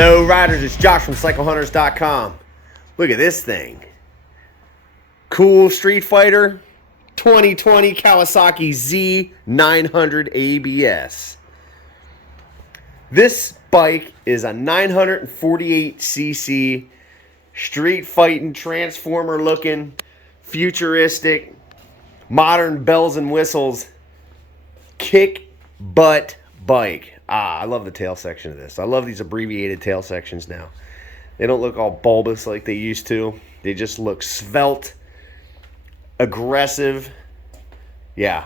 Hello riders, it's Josh from CycleHunters.com. Look at this thing. Cool Street Fighter 2020 Kawasaki Z900 ABS. This bike is a 948cc street fighting, transformer looking, futuristic, modern bells and whistles, kick butt bike. I love the tail section of this. I love these abbreviated tail sections now. They don't look all bulbous like they used to. They just look svelte, aggressive. Yeah.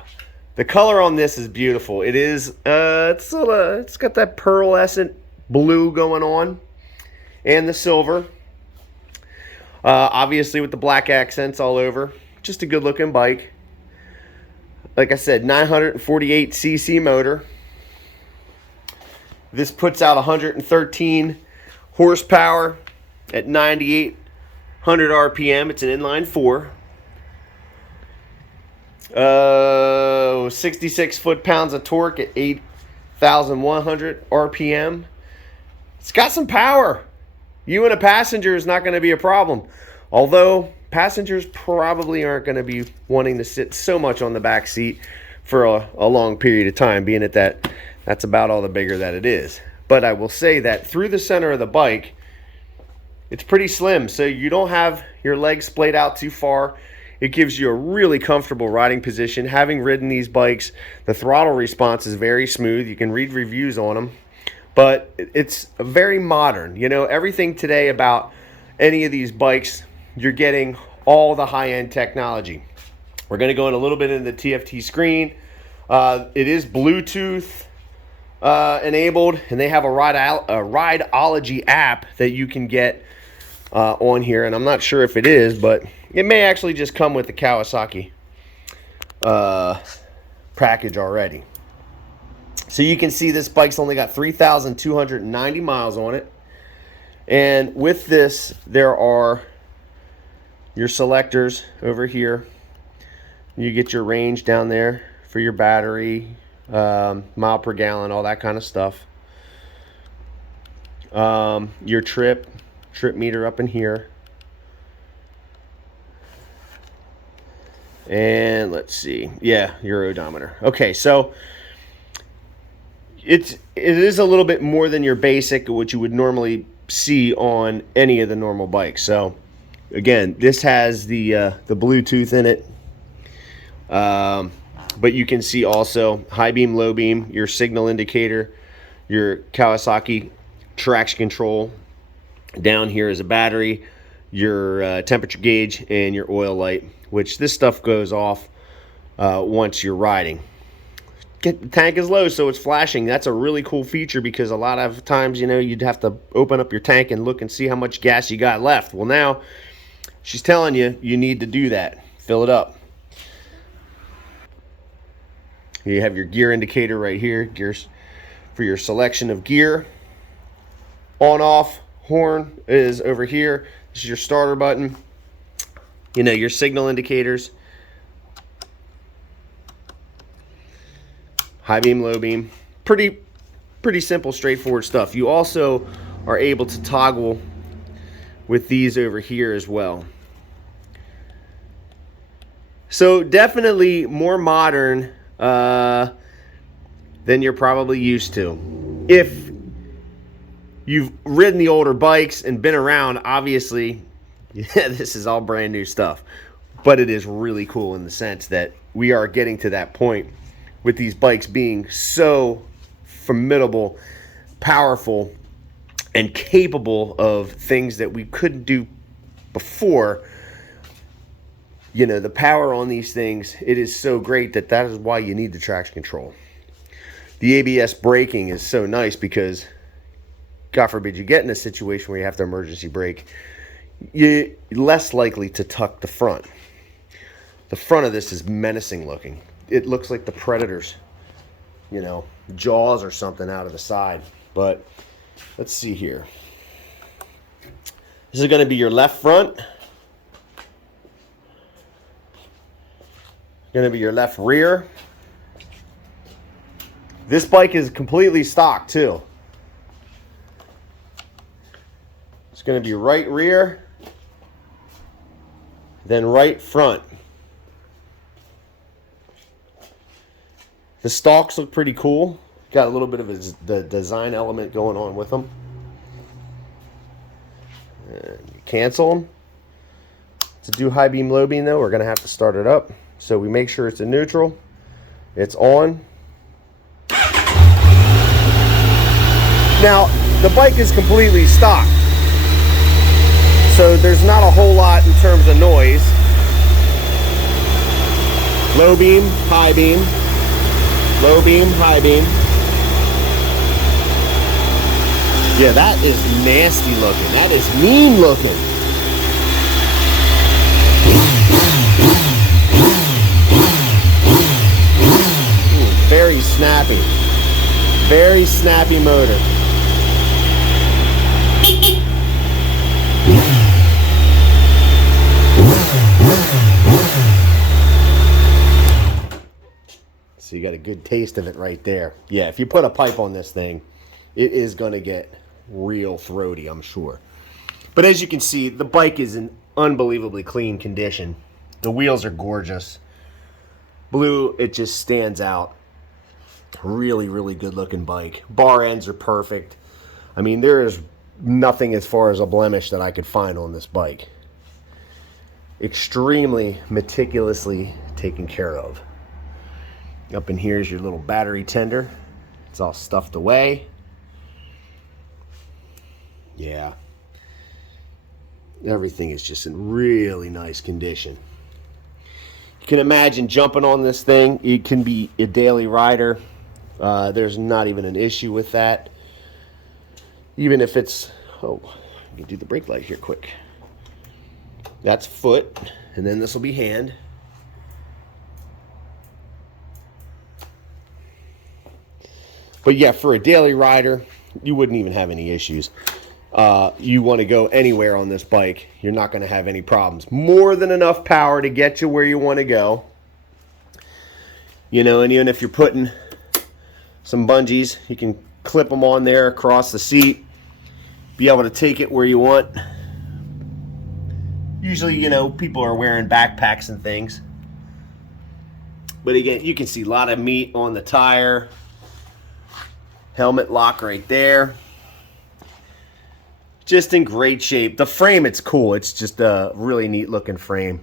The color on this is beautiful. It is, it's got that pearlescent blue going on and the silver. Obviously with the black accents all over. Just a good looking bike. Like I said, 948cc motor. This puts out 113 horsepower at 9,800 RPM. It's an inline 4. 66 foot-pounds of torque at 8,100 RPM. It's got some power. You and a passenger is not going to be a problem. Although passengers probably aren't going to be wanting to sit so much on the back seat for a long period of time, being at that's about all the bigger that it is. But I will say that through the center of the bike, it's pretty slim, so you don't have your legs splayed out too far. It gives you a really comfortable riding position. Having ridden these bikes, the throttle response is very smooth. You can read reviews on them, but it's very modern. You know, everything today about any of these bikes, you're getting all the high-end technology. We're going to go in a little bit into the TFT screen. It is Bluetooth enabled, and they have a Rideology app that you can get on here, and I'm not sure if it is, but it may actually just come with the Kawasaki package already. So you can see this bike's only got 3,290 miles on it, and with this there are your selectors over here. You get your range down there for your battery, mile per gallon, all that kind of stuff. Your trip meter up in here. And let's see. Yeah, your odometer. Okay, so it is a little bit more than your basic, what you would normally see on any of the normal bikes. So again, this has the Bluetooth in it. But you can see also high beam, low beam, your signal indicator, your Kawasaki traction control. Down here is a battery, your temperature gauge, and your oil light, which this stuff goes off once you're riding. The tank is low, so it's flashing. That's a really cool feature because a lot of times, you know, you'd have to open up your tank and look and see how much gas you got left. Well, now she's telling you you need to do that. Fill it up. You have your gear indicator right here, gears for your selection of gear. On off horn is over here. This is your starter button. You know, your signal indicators. High beam, low beam. Pretty simple, straightforward stuff. You also are able to toggle with these over here as well. So definitely more modern than you're probably used to. If you've ridden the older bikes and been around, obviously, yeah, this is all brand new stuff. But it is really cool in the sense that we are getting to that point with these bikes being so formidable, powerful, and capable of things that we couldn't do before. You know, the power on these things, it is so great that is why you need the traction control. The ABS braking is so nice because, God forbid, you get in a situation where you have to emergency brake, you're less likely to tuck the front. The front of this is menacing looking. It looks like the Predator's, you know, jaws or something out of the side. But let's see here. This is going to be your left front. Going to be your left rear. This bike is completely stock too. It's going to be right rear, then right front. The stalks look pretty cool. Got a little bit of the design element going on with them. And you cancel them. To do high beam, low beam though, we're going to have to start it up. So we make sure it's in neutral. It's on. Now, the bike is completely stock. So there's not a whole lot in terms of noise. Low beam, high beam. Low beam, high beam. Yeah, that is nasty looking. That is mean looking. Ooh, very snappy. Very snappy motor. So you got a good taste of it right there. Yeah, if you put a pipe on this thing, it is going to get real throaty, I'm sure. But as you can see, the bike is in unbelievably clean condition. The wheels are gorgeous. Blue, it just stands out. Really, really good looking bike. Bar ends are perfect. I mean, there is nothing as far as a blemish that I could find on this bike. Extremely meticulously taken care of. Up in here is your little battery tender. It's all stuffed away. Yeah. Everything is just in really nice condition. You can imagine jumping on this thing. It can be a daily rider. There's not even an issue with that. Even if it's, oh, I can do the brake light here quick. That's foot, and then this will be hand. But yeah, for a daily rider, you wouldn't even have any issues. You want to go anywhere on this bike, you're not going to have any problems. More than enough power to get you where you want to go. You know, and even if you're putting some bungees, you can clip them on there across the seat. Be able to take it where you want. Usually, you know, people are wearing backpacks and things. But again, you can see a lot of meat on the tire. Helmet lock right there. Just in great shape. The frame, it's cool. It's just a really neat looking frame.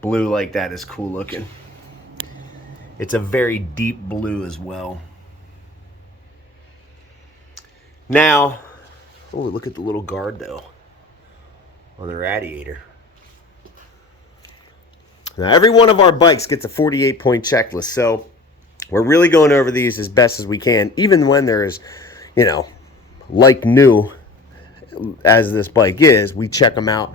Blue like that is cool looking. It's a very deep blue as well. Now, oh, look at the little guard though on the radiator. Now, every one of our bikes gets a 48-point checklist, so we're really going over these as best as we can, even when there is, you know, like new as this bike is. We check them out,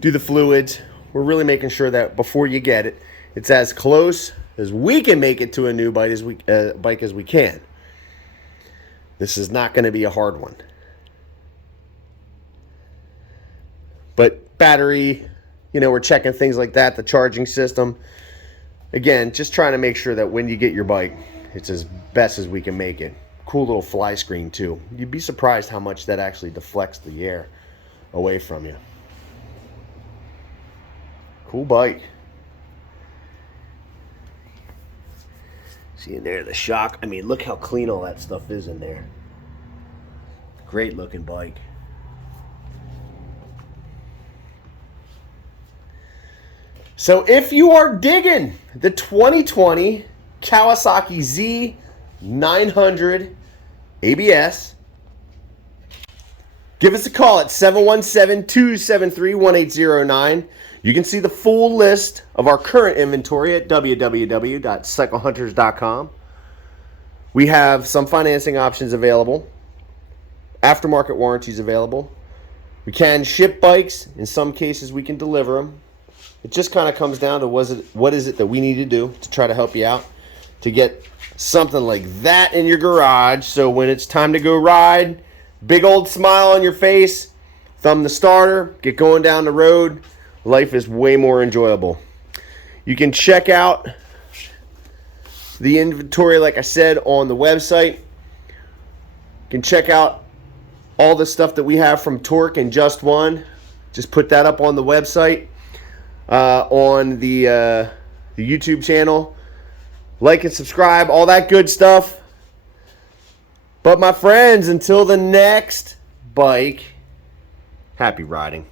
do the fluids. We're really making sure that before you get it, it's as close as we can make it to a new bike as we can. This is not going to be a hard one. But battery, you know, we're checking things like that, the charging system. Again, just trying to make sure that when you get your bike, it's as best as we can make it. Cool little fly screen too. You'd be surprised how much that actually deflects the air away from you. Cool bike. See in there the shock. I mean, look how clean all that stuff is in there. Great looking bike. So if you are digging the 2020 Kawasaki Z900 ABS, give us a call at 717-273-1809. You can see the full list of our current inventory at www.cyclehunters.com. We have some financing options available, aftermarket warranties available. We can ship bikes. In some cases, we can deliver them. It just kind of comes down to what is it that we need to do to try to help you out to get something like that in your garage. So when it's time to go ride, big old smile on your face, thumb the starter, get going down the road. Life is way more enjoyable. You can check out the inventory, like I said, on the website. You can check out all the stuff that we have from Torque in just one. Just put that up on the website, on the YouTube channel. Like and subscribe, all that good stuff. But my friends, until the next bike, happy riding.